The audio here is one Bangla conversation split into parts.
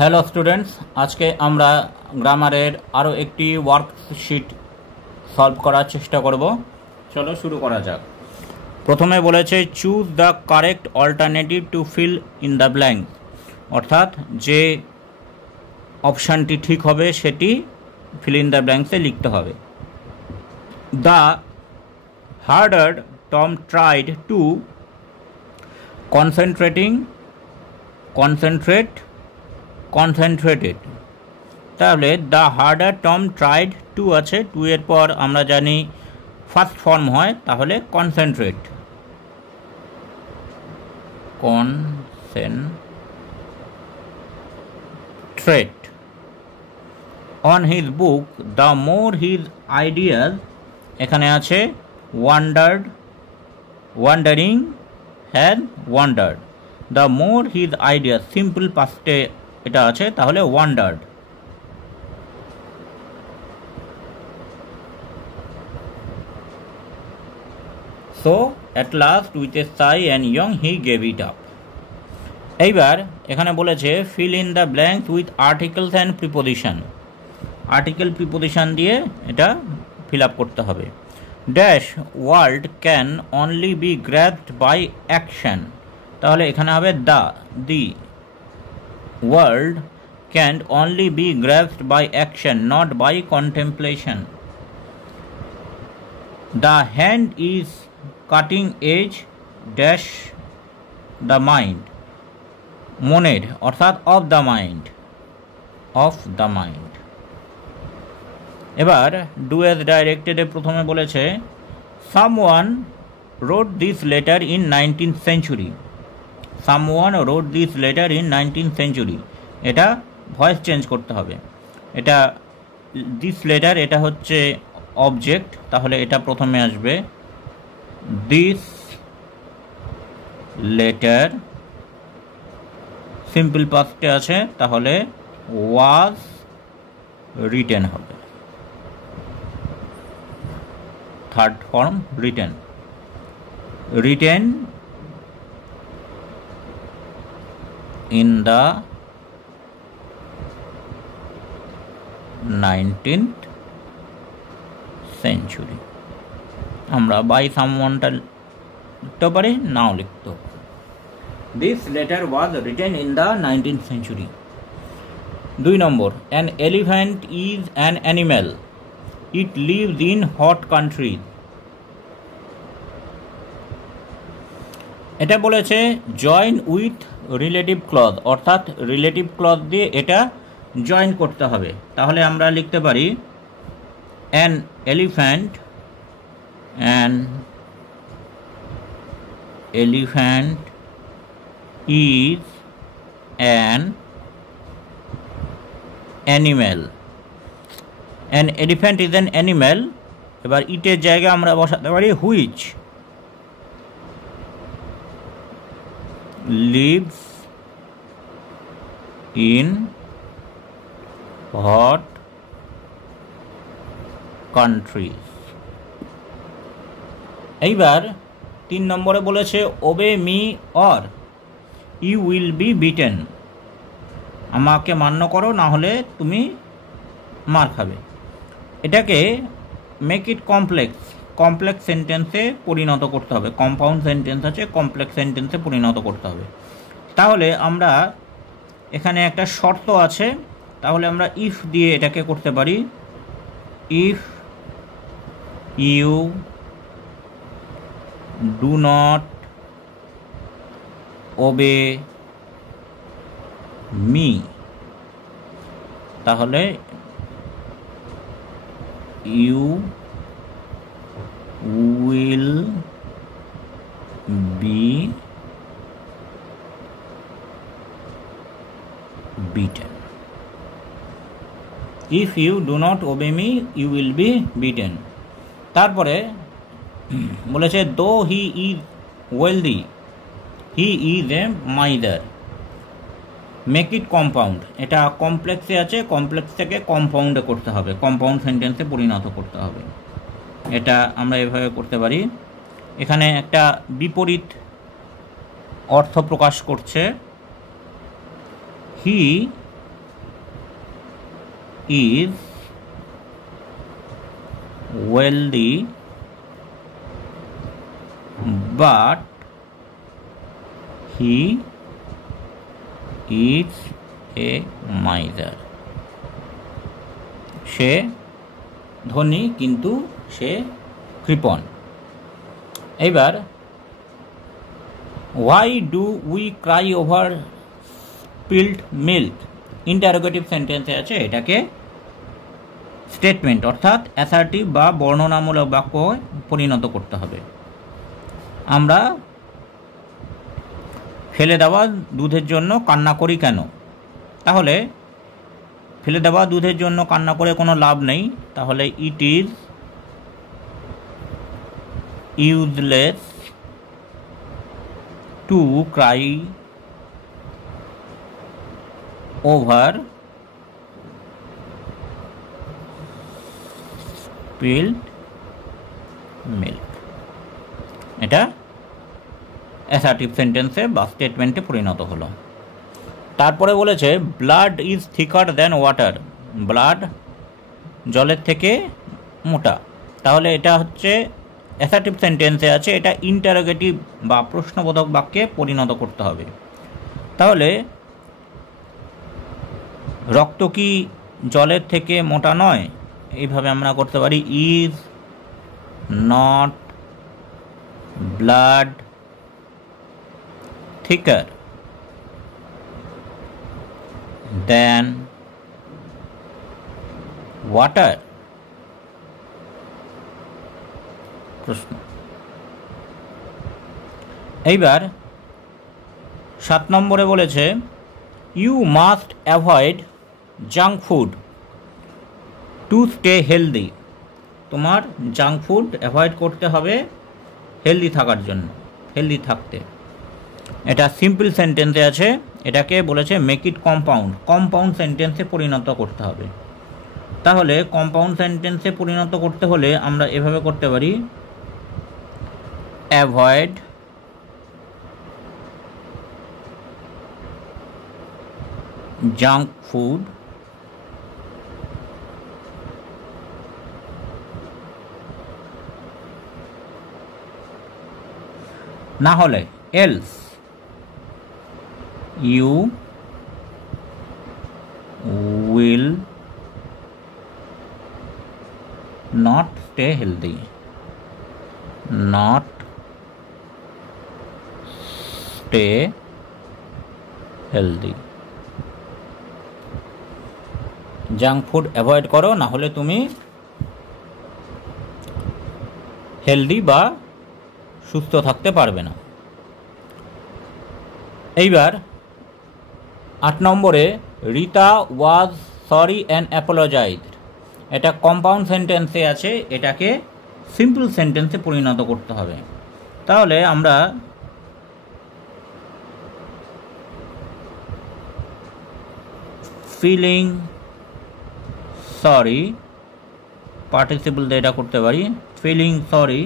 হ্যালো স্টুডেন্টস, আজকে আমরা গ্রামারের আরও একটি ওয়ার্কশিট সলভ করার চেষ্টা করব। চলো শুরু করা যাক। প্রথমে বলেছে choose the correct alternative to feel in the blank, অর্থাৎ যে অপশানটি ঠিক হবে সেটি ফিল ইন দ্য ব্ল্যাঙ্কসে লিখতে হবে। The harder Tom tried to concentrated, তাহলে the harder Tom tried to আছে, টু এর পর আমরা জানি ফার্স্ট ফর্ম হয়, তাহলে concentrate. On his book the more his ideas, এখানে আছে wandering had wandered. The more his ideas simple পাস্টে এটা আছে, তাহলে wandered. So at last with a sigh and young he gave it up. এইবার এখানে বলেছে fill in the blank with articles and preposition. Article preposition দিয়ে এটা ফিল আপ করতে হবে। Dash world can only be grabbed by action, তাহলে এখানে হবে দি world can only be grasped by action, not by contemplation. The hand is cutting edge dash the mind, মনের অর্থাৎ of the mind. এবার do as directed এ প্রথমে বলেছে someone wrote this letter in 19th century. Someone wrote this letter in 19th century, এটা ভয়েস চেঞ্জ করতে হবে। এটা দিস লেটার, এটা হচ্ছে অবজেক্ট, তাহলে এটা প্রথমে আসবে দিস লেটার। সিম্পল পাস্টে আছে, তাহলে ওয়াজ রিটেন হবে। Third form written in the 19th century। আমরা বাই সামওয়ানটা লিখতে পারি, নাও লিখতে। This letter was written in the 19th century। 2 number an elephant is an animal, it lives in hot countries। এটা বলেছে জয়েন উইথ রিলেটিভ ক্লজ, অর্থাৎ রিলেটিভ ক্লজ দিয়ে এটা জয়েন করতে হবে। তাহলে আমরা লিখতে পারি an elephant is an animal. An elephant is an animal. এবার ইটের জায়গায় আমরা বসাতে পারি which lives in hot countries। এইবার 3 নম্বরে বলেছে obey me or you will be beaten, আমাকে মান্য করো না হলে তুমি মার খাবে। এটাকে মেক ইট কমপ্লেক্স সেন্টেন্সে পরিণত করতে হবে। কম্পাউন্ড সেন্টেন্স আছে, কমপ্লেক্স সেন্টেন্সে পরিণত করতে হবে। তাহলে আমরা এখানে একটা শর্ত আছে, তাহলে আমরা ইফ দিয়ে এটাকে করতে পারি। If you do not obey me, তাহলে you will be beaten. If you do not obey me, you will be beaten. তারপরে বলেছে though he is wealthy, he is a miser. Make it compound, এটা কমপ্লেক্সে আছে, কমপ্লেক্স থেকে কম্পাউন্ডে করতে হবে, কম্পাউন্ড সেন্টেন্সে পরিণত করতে হবে। এটা আমরা এভাবে করতে পারি। এখানে একটা বিপরীত অর্থ প্রকাশ করছে। হি is wealthy but he is a miser. সে ধনী কিন্তু সে কৃপণ। এবার why do we cry over spilled milk? Interrogative সেন্টেন্সে আছে, এটাকে স্টেটমেন্ট অর্থাৎ অ্যাসার্টিভ বা বর্ণনামূলক বাক্য পরিণত করতে হবে। আমরা ফেলে দেওয়া দুধের জন্য কান্না করি কেন? তাহলে ফেলে দেওয়া দুধের জন্য কান্না করে কোনো লাভ নেই, তাহলে it is useless to cry over spelled milk. এটা অ্যাসার্টিভ সেন্টেন্সে বা স্টেটমেন্টে পরিণত হলো। তারপরে বলেছে blood is থিকার than water, blood জলের থেকে মোটা। তাহলে এটা হচ্ছে অ্যাসার্টিভ সেন্টেন্সে আছে, এটা ইন্টারোগেটিভ বা প্রশ্নবোধক বাক্যে পরিণত করতে হবে। তাহলে রক্ত কি জলের থেকে মোটা নয়? এইভাবে আমরা করতে পারি, is not blood thicker than water? প্রশ্ন। এইবার 7 নম্বরে বলেছে you must avoid junk food to stay healthy. তোমার জাঙ্ক ফুড অ্যাভয়েড করতে হবে হেলদি থাকার জন্য, হেলদি থাকতে। এটা সিম্পল সেন্টেন্সে আছে, এটাকে বলেছে মেক ইট কম্পাউন্ড, কম্পাউন্ড সেন্টেন্সে পরিণত করতে হবে। তাহলে কম্পাউন্ড সেন্টেন্সে পরিণত করতে হলে আমরা এভাবে করতে পারি, অ্যাভয়েড জাঙ্ক ফুড না হলে else you will not stay healthy, not stay healthy। Junk food avoid করো, না হলে তুমি হেলদি বা সুস্থ থাকতে পারবে না। এইবার 8 নম্বরে রিতা ওয়াজ সরি অ্যান্ড অ্যাপোলজাইজড। এটা কম্পাউন্ড সেন্টেন্সে আছে, এটাকে সিম্পল সেন্টেন্সে পরিণত করতে হবে। তাহলে আমরা ফিলিং সরি পার্টিসিপল দিয়ে এটা করতে পারি, feeling sorry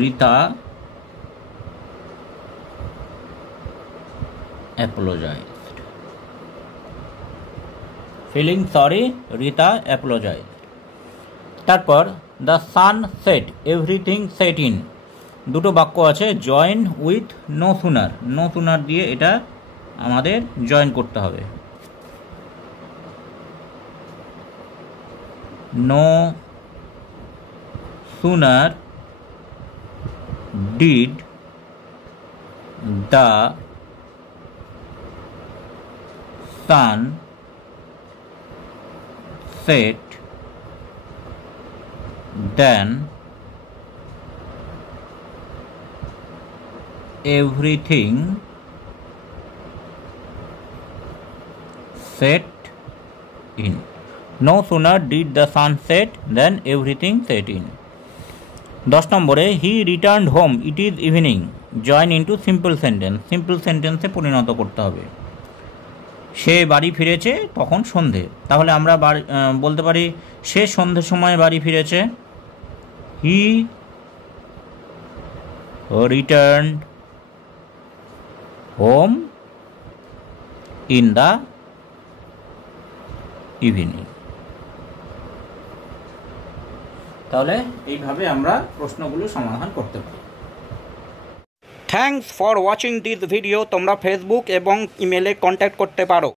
Rita apologized, feeling sorry Rita apologized। তারপর the sun set everything set in, দুটো বাক্য আছে, join with no sooner, no sooner দিয়ে এটা আমাদের জয়েন করতে হবে। No sooner did the sun set then everything set in। No sooner did the sun set than everything set in। 10 নম্বরে he returned home it is evening, join into simple sentence, simple সেন্টেন্সে পরিণত করতে হবে। সে বাড়ি ফিরেছে তখন সন্ধে, তাহলে আমরা বলতে পারি সে সন্ধ্যের সময় বাড়ি ফিরেছে, he returned home in the evening. তাহলে এইভাবে আমরা প্রশ্নগুলো সমাধান করতে পারি। Thanks for watching this video. তোমরা ফেসবুক এবং ইমেলে কন্ট্যাক্ট করতে পারো।